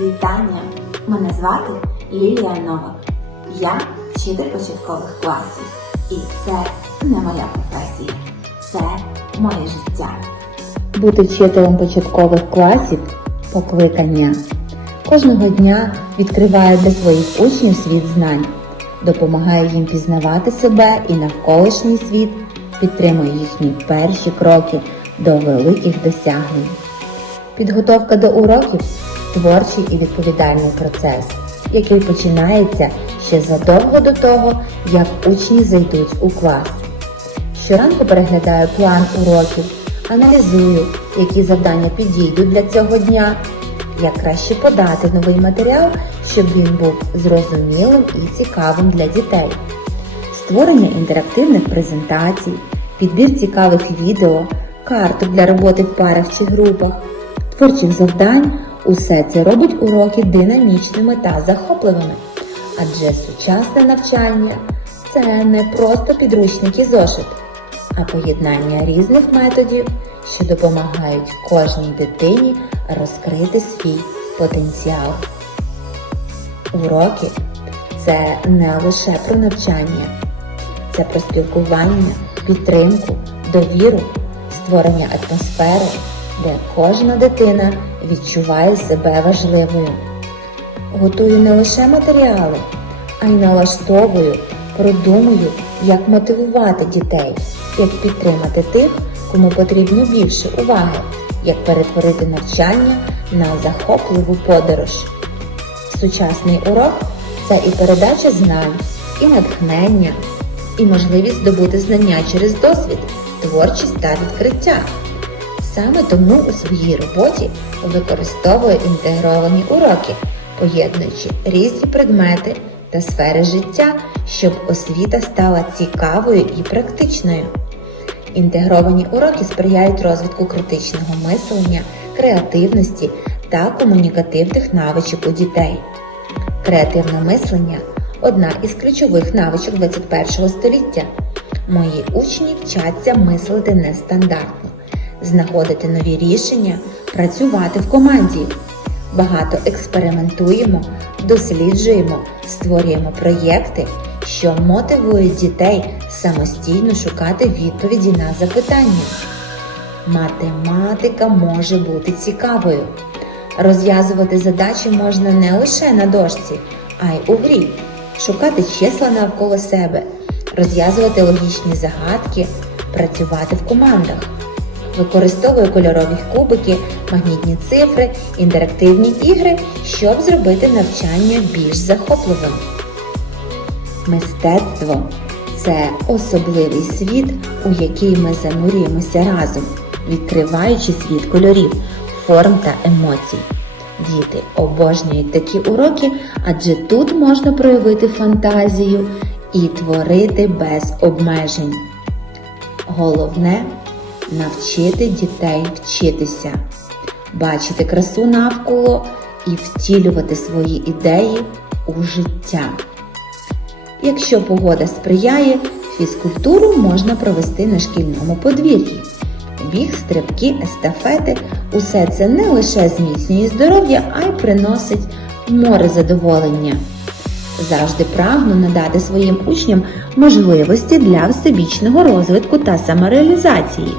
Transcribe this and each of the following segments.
Вітання! Мене звати Лілія Новак. Я вчитель початкових класів. І це не моя професія, це моє життя. Бути вчителем початкових класів покликання. Кожного дня відкриває для своїх учнів світ знань, допомагає їм пізнавати себе і навколишній світ, підтримує їхні перші кроки до великих досягнень. Підготовка до уроків творчий і відповідальний процес, який починається ще задовго до того, як учні зайдуть у клас. Щоранку переглядаю план уроків, аналізую, які завдання підійдуть для цього дня, як краще подати новий матеріал, щоб він був зрозумілим і цікавим для дітей. Створення інтерактивних презентацій, підбір цікавих відео, карток для роботи в парах чи групах, творчих завдань усе це робить уроки динамічними та захопливими. Адже сучасне навчання це не просто підручник і зошит, а поєднання різних методів, що допомагають кожній дитині розкрити свій потенціал. Уроки це не лише про навчання, це про спілкування, підтримку, довіру, створення атмосфери, де кожна дитина відчуває себе важливою. Готую не лише матеріали, а й налаштовую, продумую, як мотивувати дітей, як підтримати тих, кому потрібно більше уваги, як перетворити навчання на захопливу подорож. Сучасний урок це і передача знань, і натхнення, і можливість здобути знання через досвід, творчість та відкриття. Саме тому у своїй роботі використовую інтегровані уроки, поєднуючи різні предмети та сфери життя, щоб освіта стала цікавою і практичною. Інтегровані уроки сприяють розвитку критичного мислення, креативності та комунікативних навичок у дітей. Креативне мислення одна із ключових навичок 21 століття. Мої учні вчаться мислити нестандартно, знаходити нові рішення, працювати в команді. Багато експериментуємо, досліджуємо, створюємо проєкти, що мотивують дітей самостійно шукати відповіді на запитання. Математика може бути цікавою. Розв'язувати задачі можна не лише на дошці, а й у грі, шукати числа навколо себе, розв'язувати логічні загадки, працювати в командах. Використовую кольорові кубики, магнітні цифри, інтерактивні ігри, щоб зробити навчання більш захопливим. Мистецтво це особливий світ, у який ми занурюємося разом, відкриваючи світ кольорів, форм та емоцій. Діти обожнюють такі уроки, адже тут можна проявити фантазію і творити без обмежень. Головне навчити дітей вчитися, бачити красу навколо і втілювати свої ідеї у життя. Якщо погода сприяє, фізкультуру можна провести на шкільному подвір'ї. Біг, стрибки, естафети усе це не лише зміцнює здоров'я, а й приносить море задоволення. Завжди прагну надати своїм учням можливості для всебічного розвитку та самореалізації.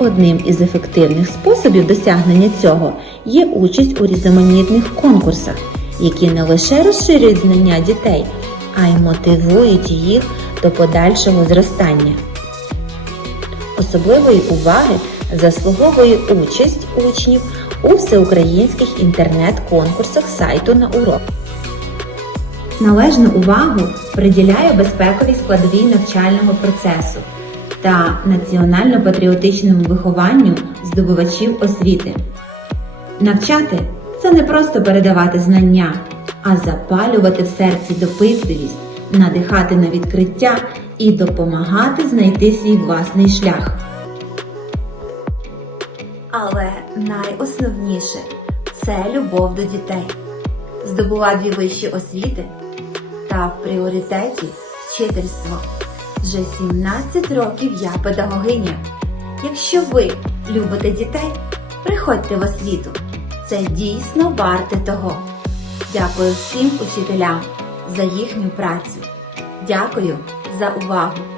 Одним із ефективних способів досягнення цього є участь у різноманітних конкурсах, які не лише розширюють знання дітей, а й мотивують їх до подальшого зростання. Особливої уваги заслуговує участь учнів у всеукраїнських інтернет-конкурсах сайту на урок. Належну увагу приділяю безпековій складовій навчального процесу та національно-патріотичному вихованню здобувачів освіти. Навчати це не просто передавати знання, а запалювати в серці допитливість, надихати на відкриття і допомагати знайти свій власний шлях. Але найосновніше це любов до дітей. Здобула дві вищі освіти та в пріоритеті вчительство. Вже 17 років я педагогиня. Якщо ви любите дітей, приходьте в освіту. це дійсно варте того. Дякую всім учителям за їхню працю. Дякую за увагу!